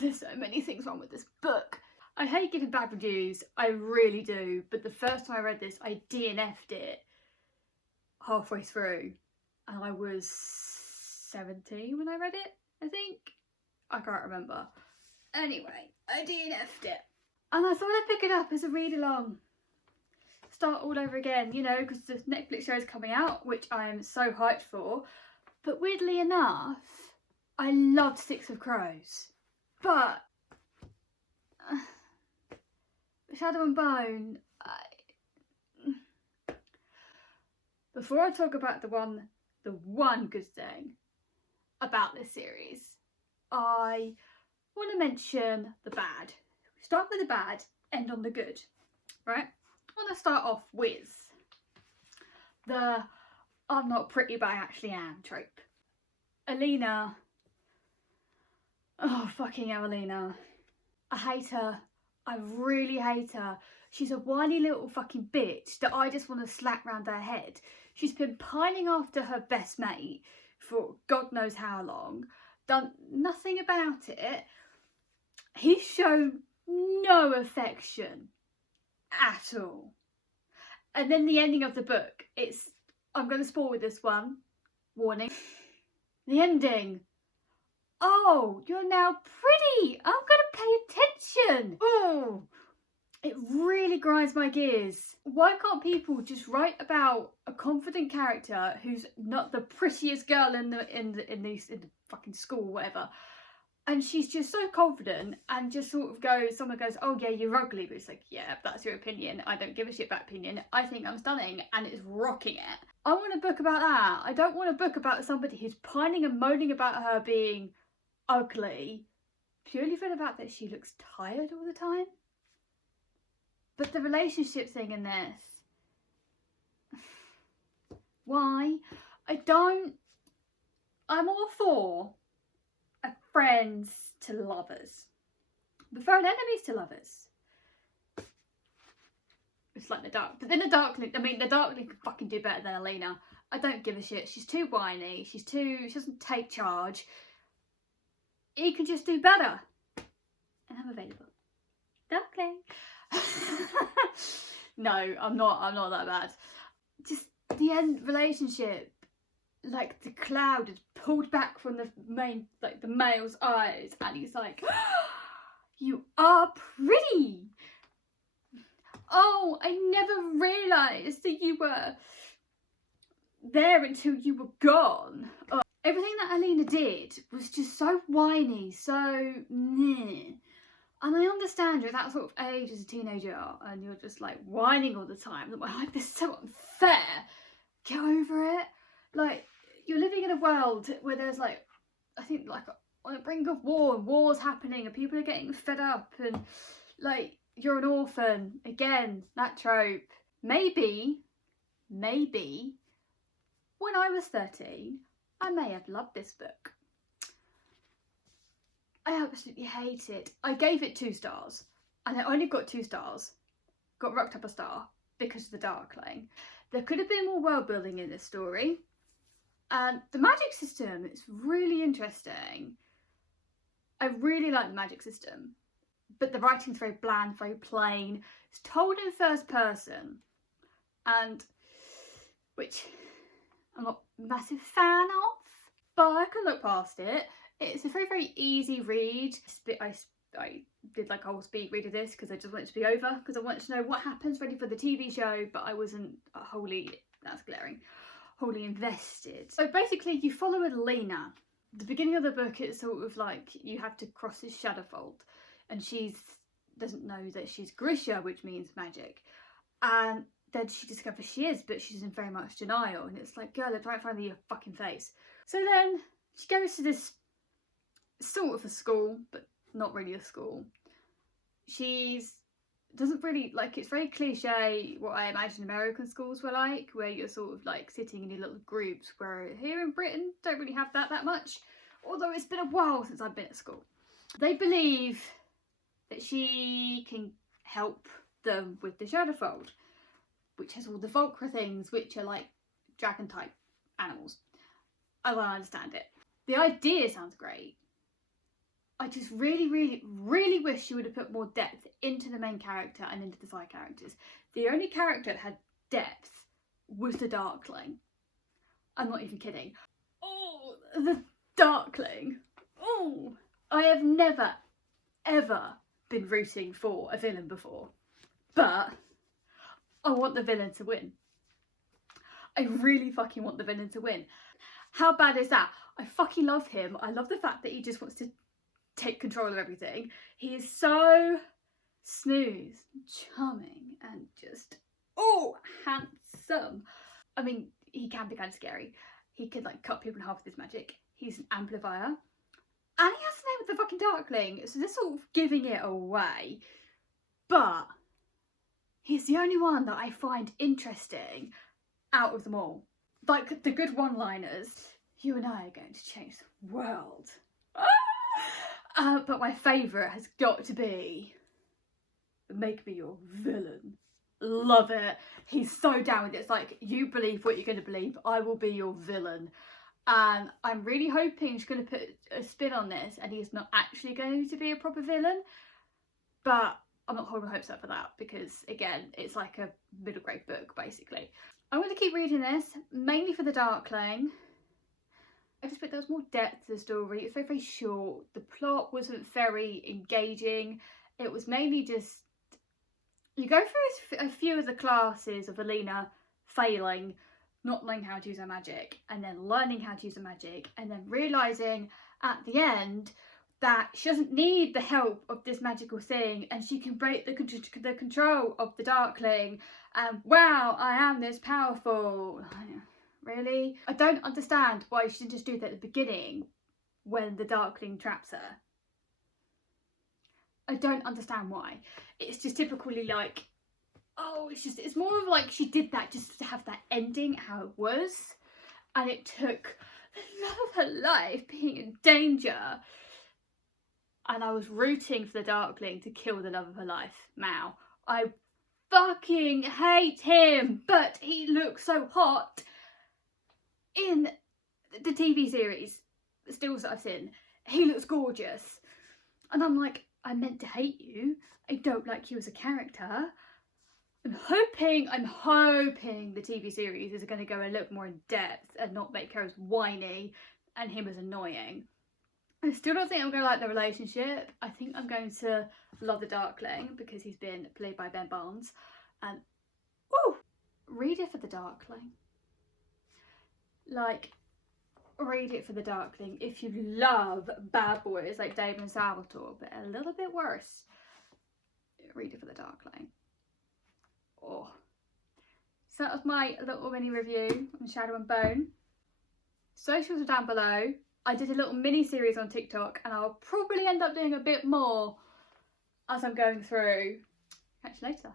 there's so many things wrong with this book. I hate giving bad reviews, I really do, but the first time I read this, I DNF'd it halfway through, and I was 17 when I read it, I think. I can't remember. Anyway, I DNF'd it. And I thought I'd pick it up as a read-along. Start all over again, you know, because the Netflix show is coming out, which I am so hyped for. But weirdly enough, I loved Six of Crows. But Shadow and Bone, before I talk about the one good thing about this series, I want to mention the bad. Start with the bad, end on the good, right? I want to start off with the I'm not pretty but I actually am trope. Alina. Oh, fucking hell, Alina. I hate her. I really hate her. She's a whiny little fucking bitch that I just want to slap round her head. She's been pining after her best mate for God knows how long. Done nothing about it. He's shown no affection at all. And then the ending of the book, I'm going to spoil with this one. Warning. The ending. Oh, you're now pretty. I'm going to pay attention. Oh, it really grinds my gears. Why can't people just write about a confident character who's not the prettiest girl in the fucking school or whatever, and she's just so confident and just sort of goes, someone goes, oh yeah, you're ugly, but it's like, yeah, that's your opinion. I don't give a shit about opinion. I think I'm stunning, and it's rocking it. I want a book about that. I don't want a book about somebody who's pining and moaning about her being ugly purely for the fact that she looks tired all the time. But the relationship thing in this, why? I'm all for a friends to lovers. Preferring enemies to lovers. It's like the Dark. But then the Darkling can fucking do better than Alina. I don't give a shit. She's too whiny. She doesn't take charge. He can just do better. And I'm available. Darkling. No, I'm not that bad. Just the end relationship, like the cloud is pulled back from the male's eyes, and he's like, you are pretty. Oh, I never realised that you were there until you were gone. Oh, everything that Alina did was just so whiny, so meh. And I understand you're at that sort of age as a teenager and you're just like whining all the time. Like, this is so unfair. Get over it. Like, you're living in a world where there's like, I think like on the brink of war and war's happening and people are getting fed up and like you're an orphan. Again, that trope. Maybe when I was 13, I may have loved this book. I absolutely hate it. I gave it 2 stars, and I only got 2 stars. Got rocked up a star because of the Darkling. There could have been more world building in this story. And the magic system is really interesting. I really like the magic system, but the writing's very bland, very plain. It's told in first person, and which I'm not a massive fan of, but I can look past it. It's a very, very easy read. I did like a whole speed read of this because I just wanted it to be over, because I wanted to know what happens ready for the TV show, but I wasn't that's glaring, wholly invested. So basically you follow Alina. The beginning of the book, it's sort of like you have to cross this Shadowfold, and she doesn't know that she's Grisha, which means magic. And then she discovers she is, but she's in very much denial, and it's like, girl, it's right in front of your fucking face. So then she goes to this sort of a school, but not really a school. Doesn't really, like, it's very cliche what I imagine American schools were like, where you're sort of like sitting in your little groups, where here in Britain don't really have that much, although it's been a while since I've been at school. They believe that she can help them with the Shadowfold, which has all the Volcra things, which are like dragon type animals. I don't understand it. The idea sounds great. I just really wish she would have put more depth into the main character and into the side characters. The only character that had depth was the Darkling. I'm not even kidding. Oh, the Darkling. Oh, I have never, ever been rooting for a villain before. But I want the villain to win. I really fucking want the villain to win. How bad is that? I fucking love him. I love the fact that he just wants to take control of everything. He is so smooth, charming, and just, oh, handsome. I mean, he can be kind of scary. He could like cut people in half with his magic. He's an amplifier. And he has to name with the fucking Darkling, so this sort of giving it away. But he's the only one that I find interesting out of them all. Like the good one-liners. You and I are going to change the world. But my favourite has got to be make me your villain. Love it. He's so down with it. It's like, you believe what you're going to believe. I will be your villain. And I'm really hoping she's going to put a spin on this and he's not actually going to be a proper villain. But I'm not holding hopes up for that because, again, it's like a middle grade book, basically. I'm going to keep reading this, mainly for the Darkling. I just felt there was more depth to the story. It's very short. The plot wasn't very engaging. It was mainly just, you go through a few of the classes of Alina failing, not knowing how to use her magic, and then learning how to use her magic, and then realising at the end that she doesn't need the help of this magical thing, and she can break the control of the Darkling, and wow, I am this powerful. Really? I don't understand why she didn't just do that at the beginning when the Darkling traps her. I don't understand why. It's just typically like, oh, it's more of like she did that just to have that ending how it was, and it took the love of her life being in danger, and I was rooting for the Darkling to kill the love of her life, Mao. I fucking hate him, but he looks so hot in the TV series, the stills that I've seen. He looks gorgeous, and I'm like, I meant to hate you. I don't like you as a character. I'm hoping the TV series is going to go a little more in depth and not make her as whiny and him as annoying. I still don't think I'm going to like the relationship. I think I'm going to love the Darkling because he's been played by Ben Barnes. And, woo! Read it for the Darkling. Like, read it for the Darkling. If you love bad boys like Damon and Salvatore, but a little bit worse, read it for the Darkling. Oh. So that was my little mini review on Shadow and Bone. Socials are down below. I did a little mini series on TikTok and I'll probably end up doing a bit more as I'm going through. Catch you later.